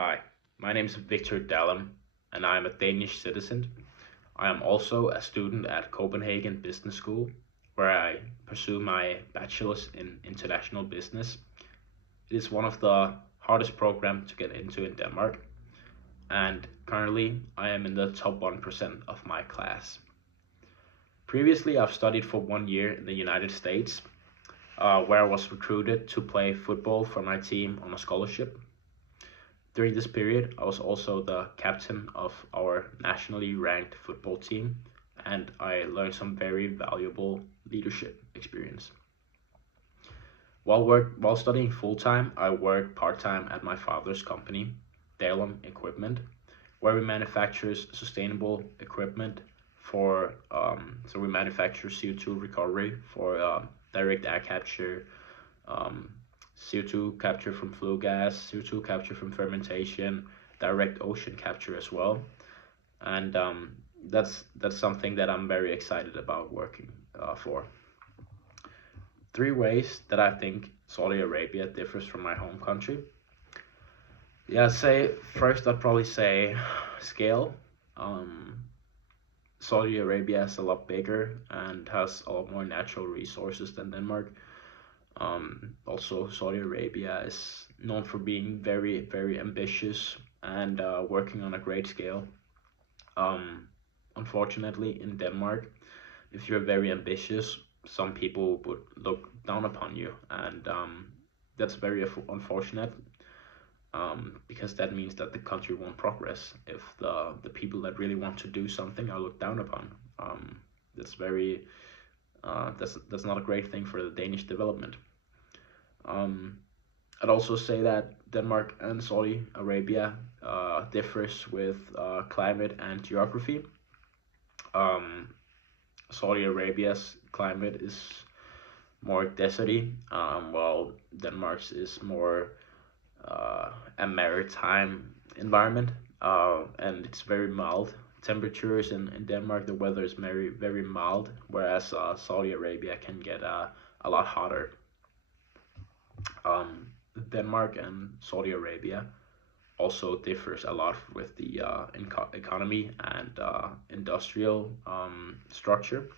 Hi, my name is Victor Dalum, and I am a Danish citizen. I am also a student at Copenhagen Business School, where I pursue my bachelor's in international business. It is one of the hardest programs to get into in Denmark, and currently I am in the top 1% of my class. Previously, I've studied for 1 year in the United States, where I was recruited to play football for my team on a scholarship. During this period, I was also the captain of our nationally ranked football team, and I learned some very valuable leadership experience. While studying full time, I worked part time at my father's company, Dalum Equipment, where we manufacture sustainable equipment for so we manufacture CO2 recovery for direct air capture, um, CO2 capture from flue gas, CO2 capture from fermentation, direct ocean capture as well, and that's something that I'm very excited about working for. Three ways that I think Saudi Arabia differs from my home country. Yeah, say first I'd probably say scale. Um, Saudi Arabia is a lot bigger and has a lot more natural resources than Denmark. Also, Saudi Arabia is known for being very, very ambitious and working on a great scale. Um, Unfortunately, in Denmark, if you're very ambitious, some people would look down upon you, and that's very unfortunate because that means that the country won't progress if the people that really want to do something are looked down upon. That's very that's not a great thing for the Danish development. Um, I'd also say that Denmark and Saudi Arabia differs with climate and geography. Um, Saudi Arabia's climate is more deserty, while Denmark's is more a maritime environment, and it's very mild. Temperatures in Denmark, the weather is very very mild, whereas Saudi Arabia can get a lot hotter. Um, Denmark and Saudi Arabia also differs a lot with the economy and industrial structure.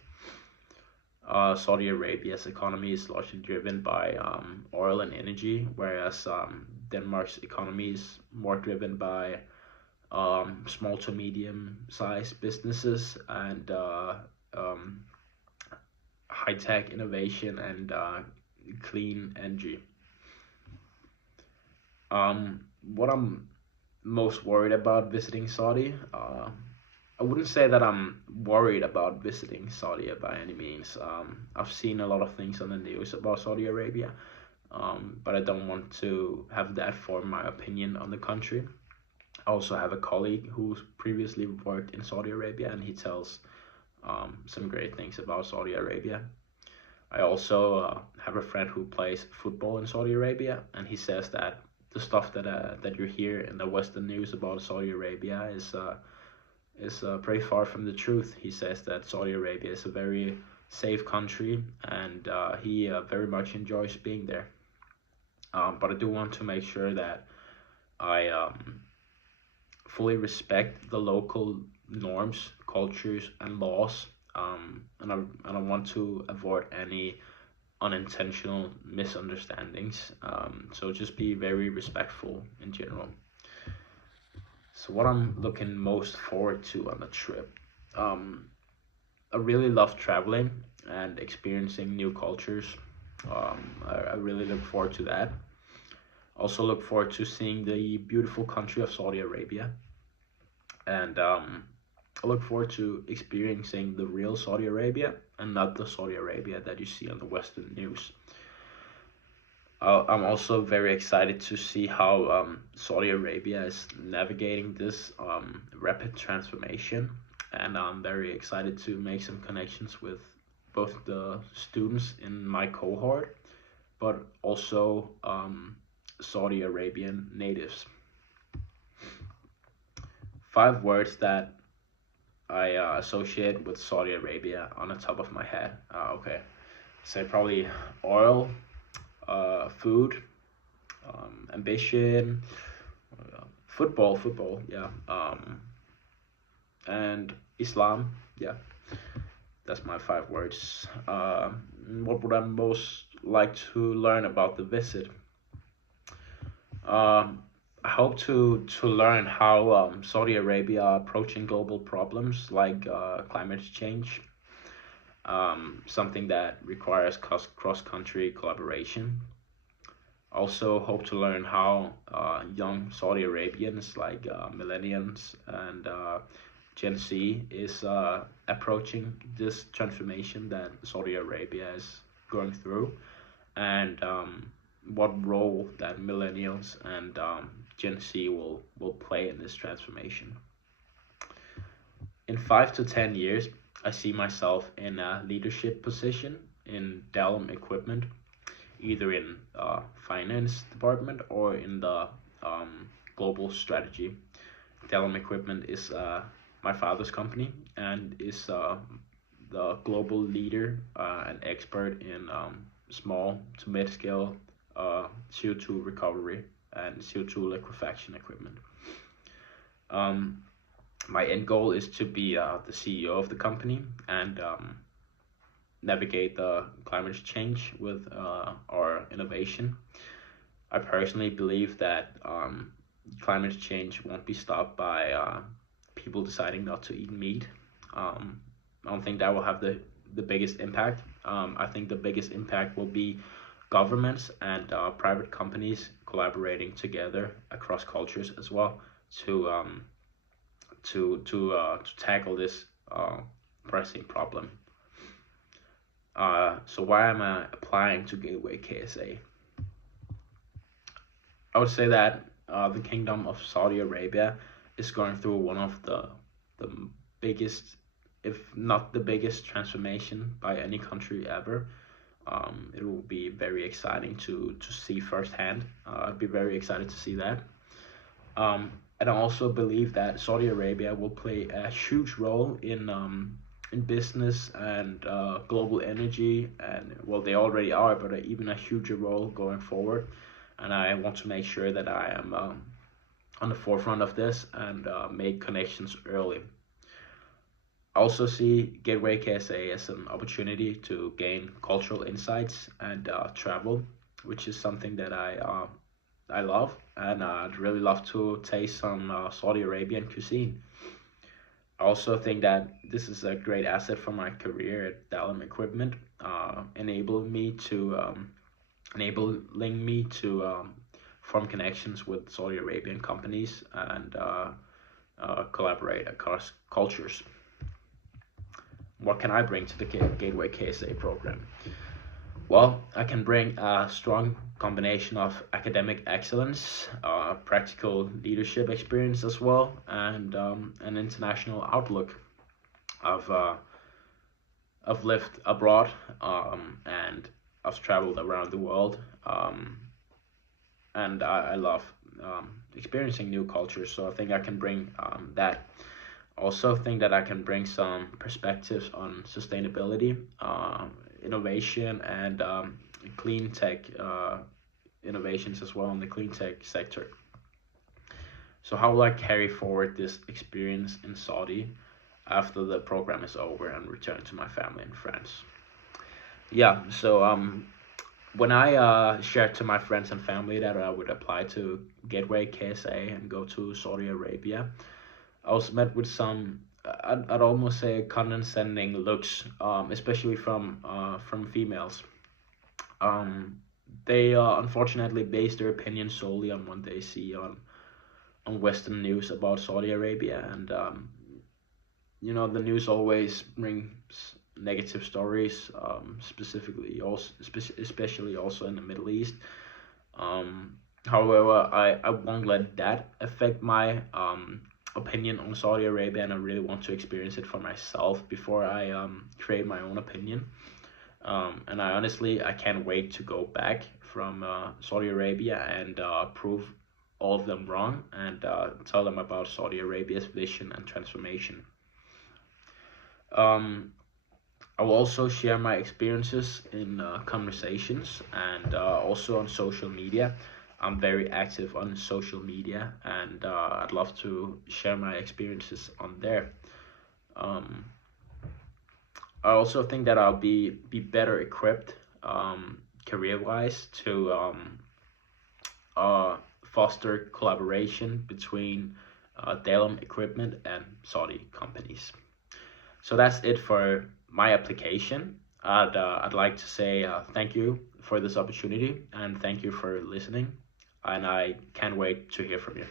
Saudi Arabia's economy is largely driven by oil and energy, whereas Denmark's economy is more driven by small to medium sized businesses and um, high tech innovation and clean energy. What I'm most worried about visiting Saudi, I wouldn't say that I'm worried about visiting Saudi by any means. I've seen a lot of things on the news about Saudi Arabia, but I don't want to have that form my opinion on the country. I also have a colleague who's previously worked in Saudi Arabia, and he tells some great things about Saudi Arabia. I also have a friend who plays football in Saudi Arabia, and he says that the stuff that you hear in the Western news about Saudi Arabia is pretty far from the truth. He says that Saudi Arabia is a very safe country, and he very much enjoys being there. But I do want to make sure that I fully respect the local norms, cultures, and laws, and I want to avoid any unintentional misunderstandings. So just be very respectful in general. So what I'm looking most forward to on the trip, um, I really love traveling and experiencing new cultures. I really look forward to that. Also look forward to seeing the beautiful country of Saudi Arabia, and I look forward to experiencing the real Saudi Arabia and not the Saudi Arabia that you see on the Western news. I'm also very excited to see how Saudi Arabia is navigating this rapid transformation, and I'm very excited to make some connections with both the students in my cohort, but also Saudi Arabian natives. Five words that I associate with Saudi Arabia on the top of my head. Okay, say probably oil, food, ambition, football, yeah. And Islam, yeah. That's my 5 words. What would I most like to learn about the visit? Um, I hope to learn how Saudi Arabia are approaching global problems like climate change, something that requires cross country collaboration. Also, hope to learn how young Saudi Arabians like millennials and Gen Z is approaching this transformation that Saudi Arabia is going through, and what role that millennials and Gen Z will play in this transformation. In 5 to 10 years, I see myself in a leadership position in Dalum equipment, either in finance department or in the global strategy. Dalum Equipment is my father's company and is the global leader and expert in small to mid-scale CO2 recovery and CO2 liquefaction equipment. Um, my end goal is to be the CEO of the company and navigate the climate change with our innovation. I personally believe that climate change won't be stopped by people deciding not to eat meat. I don't think that will have the biggest impact. I think the biggest impact will be governments and private companies collaborating together across cultures as well to to tackle this pressing problem. So why am I applying to Gateway KSA? I would say that the Kingdom of Saudi Arabia is going through one of the biggest, if not the biggest, transformation by any country ever. It will be very exciting to see firsthand. I'd be very excited to see that. And I also believe that Saudi Arabia will play a huge role in business and global energy, and well, they already are, but even a huger role going forward. And I want to make sure that I am on the forefront of this and make connections early. I also see Gateway KSA as an opportunity to gain cultural insights and travel, which is something that I love, and I'd really love to taste some Saudi Arabian cuisine. I also think that this is a great asset for my career at Dalum Equipment, enabling me to form connections with Saudi Arabian companies and collaborate across cultures. What can I bring to the Gateway KSA program? Well, I can bring a strong combination of academic excellence, practical leadership experience as well, and an international outlook. I've uh, I've lived abroad and I've traveled around the world, and I love experiencing new cultures. So I think I can bring that. Also, think that I can bring some perspectives on sustainability, innovation, and clean tech innovations as well in the clean tech sector. So how will I carry forward this experience in Saudi after the program is over and return to my family and friends? Yeah, so when I shared to my friends and family that I would apply to Gateway KSA and go to Saudi Arabia, I was met with some, I'd almost say, condescending looks, especially from females. Um, they unfortunately base their opinion solely on what they see on Western news about Saudi Arabia, and the news always brings negative stories, especially also in the Middle East. Um, However, I won't let that affect my opinion on Saudi Arabia, and I really want to experience it for myself before I create my own opinion. And I can't wait to go back from Saudi Arabia and prove all of them wrong and tell them about Saudi Arabia's vision and transformation. Um, I will also share my experiences in conversations and also on social media I'm very active on social media, and I'd love to share my experiences on there. Um, I also think that I'll be better equipped, career wise, to uh, foster collaboration between Dalum equipment and Saudi companies. So that's it for my application. I'd like to say thank you for this opportunity, and thank you for listening. And I can't wait to hear from you.